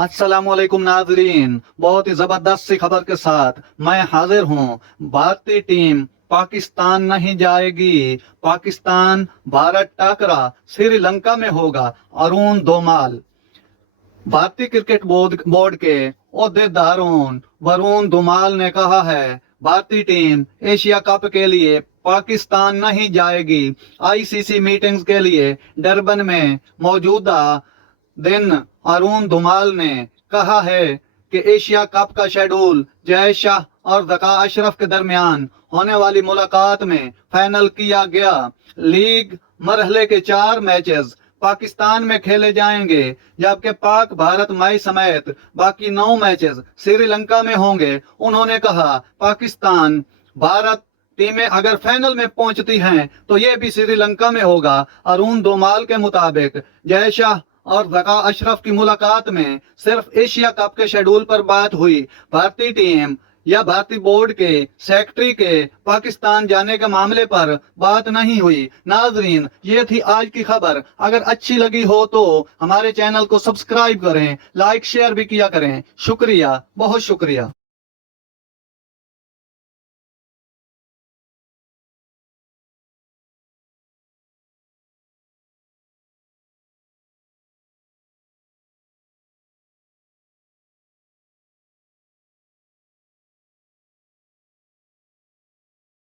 अस्सलामुअलैकुम नाजरीन, बहुत ही जबरदस्त सी खबर के साथ मैं हाजिर हूँ। भारतीय टीम पाकिस्तान नहीं जाएगी। पाकिस्तान भारत टाकरा श्रीलंका में होगा। अरुण धुमाल भारतीय क्रिकेट बोर्ड के ओहदेदारों वरुण धुमाल ने कहा है भारतीय टीम एशिया कप के लिए पाकिस्तान नहीं जाएगी। आईसीसी मीटिंग्स के लिए डरबन में मौजूदा दिन अरुण धुमाल ने कहा है कि एशिया कप का शेड्यूल जय शाह और ज़का अशरफ के दरमियान होने वाली मुलाकात में फाइनल किया गया। लीग मरहले के 4 मैचेस पाकिस्तान में खेले जाएंगे, जबकि पाक भारत मैच समेत बाकी 9 मैचेस श्रीलंका में होंगे। उन्होंने कहा पाकिस्तान भारत टीमें अगर फाइनल में पहुंचती हैं तो ये भी श्रीलंका में होगा। अरुण धुमाल के मुताबिक जय शाह और ज़का अशरफ की मुलाकात में सिर्फ एशिया कप के शेड्यूल पर बात हुई। भारतीय टीम या भारतीय बोर्ड के सेक्रेटरी के पाकिस्तान जाने के मामले पर बात नहीं हुई। नाजरीन, ये थी आज की खबर। अगर अच्छी लगी हो तो हमारे चैनल को सब्सक्राइब करें, लाइक शेयर भी किया करें। शुक्रिया, बहुत शुक्रिया।